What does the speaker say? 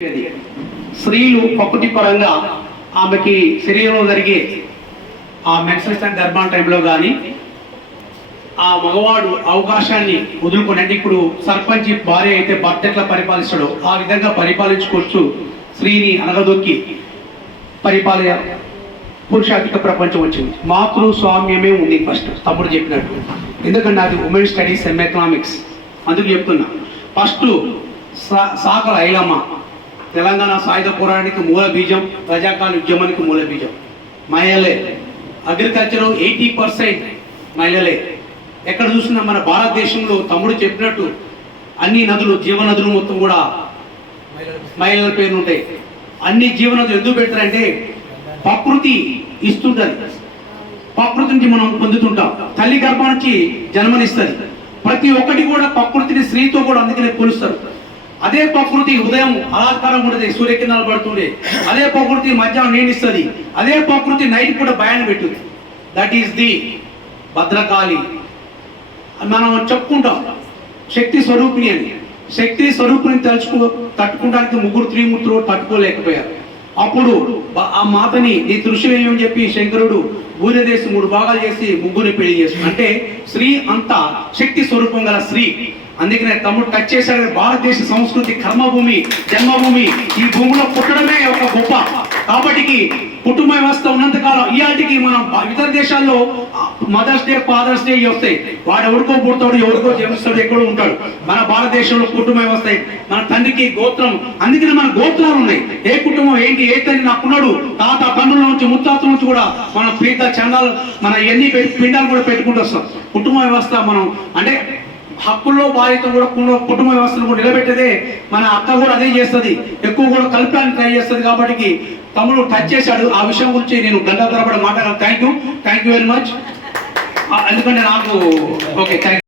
స్త్రీలు ప్రకృతి పరంగా ఆమెకి శరీరంలో జరిగే ఆ మెన్స్ట్రుయేషన్ గర్భాన్ టైంలో కానీ ఆ మగవాడు అవకాశాన్ని వదులుకొని, అంటే ఇప్పుడు సర్పంచ్ భార్య అయితే భర్త ఎట్లా పరిపాలిస్తాడో ఆ విధంగా పరిపాలించుకోవచ్చు. స్త్రీని అనగదొక్కి పురుషాధిక ప్రపంచం వచ్చింది. మాతృస్వామ్యమే ఉంది ఫస్ట్, తమ్ముడు చెప్పినట్టు. ఎందుకంటే అది ఉమెన్ స్టడీస్ అండ్ ఎకనామిక్స్, అందుకు చెప్తున్నా. ఫస్ట్ సాకల ఐలమ్మ తెలంగాణ సాయుధ పోరాటానికి మూల బీజం, ప్రజాకాల ఉద్యమానికి మూల బీజం మహిళలే. అగ్రికల్చర్ 80% మహిళలే. ఎక్కడ చూసినా మన భారతదేశంలో తమ్ముడు చెప్పినట్టు అన్ని నదులు, జీవనదులు మొత్తం కూడా మహిళల పేర్లు ఉంటాయి. అన్ని జీవనదులు ఎందుకు పెడతారంటే ప్రకృతి ఇస్తుంటుంది, ప్రకృతి నుంచి మనం పొందుతుంటాం. తల్లి గర్భం నుంచి జన్మనిస్తుంది. ప్రతి ఒక్కటి కూడా ప్రకృతిని స్త్రీతో కూడా అందుకనే కొలుస్తారు. అదే ప్రకృతి ఉదయం అలాకారం ఉంటుంది, సూర్యకిరణాలు పడుతుండే. అదే ప్రకృతి మధ్యాహ్నం నీడిస్తుంది. అదే ప్రకృతి నైట్ కూడా భయాన్ని పెట్టుద్ది. That is the Bhadrakali. మనం చెప్పుకుంటాం శక్తి స్వరూపిణి అని. శక్తి స్వరూపిణిని తట్టుకోవడానికి ముగ్గురు త్రిమూర్తులు తట్టుకోలేకపోయారు. అప్పుడు ఆ మాతని నీ దృశ్యం ఏమని చెప్పి శంకరుడు భూదేశం 3 భాగాలు చేసి ముగ్గురిని పెళ్లి చేస్తుంది. అంటే స్త్రీ అంతా శక్తి స్వరూపం గల స్త్రీ. అందుకనే తమ్ముడు టచ్ చేశాడు. భారతదేశ సంస్కృతి కర్మభూమి, జన్మభూమి. ఈ భూమిలో పుట్టడమే ఒక గొప్ప. కాబట్టి కుటుంబ వ్యవస్థ ఉన్నంతకాలం ఇయాటికి మనం ఇతర దేశాల్లో మదర్స్ డే, ఫాదర్స్ డే వస్తాయి. వాడు ఎవరికో పుడతాడు, ఎవరికో జన్మిస్తాడు, ఎక్కడో ఉంటాడు. మన భారతదేశంలో కుటుంబ వ్యవస్థ, మన తండ్రికి గోత్రం. అందుకని మన గోత్రాలు ఉన్నాయి. ఏ కుటుంబం ఏంటి, ఏ తండ్రి నాకున్నాడు, తాత తండ్రుల నుంచి ముత్తాతల నుంచి కూడా మన ప్రీత చందాలు, మన ఎన్ని పిండాలు కూడా పెట్టుకుంటూ వస్తాం. కుటుంబ వ్యవస్థ మనం అంటే హక్కుల్లో బాధ్యత కూడా కుటుంబ వ్యవస్థను కూడా నిలబెట్టేదే మన అక్క కూడా అదే చేస్తుంది. ఎక్కువ కూడా కలపడానికి ట్రై చేస్తుంది. కాబట్టి తమ్ముడు టచ్ చేశాడు. ఆ విషయం గురించి నేను గంటల తరబడి మాట్లాడాను. Thank you very much. ఎందుకంటే నాకు ఓకే థ్యాంక్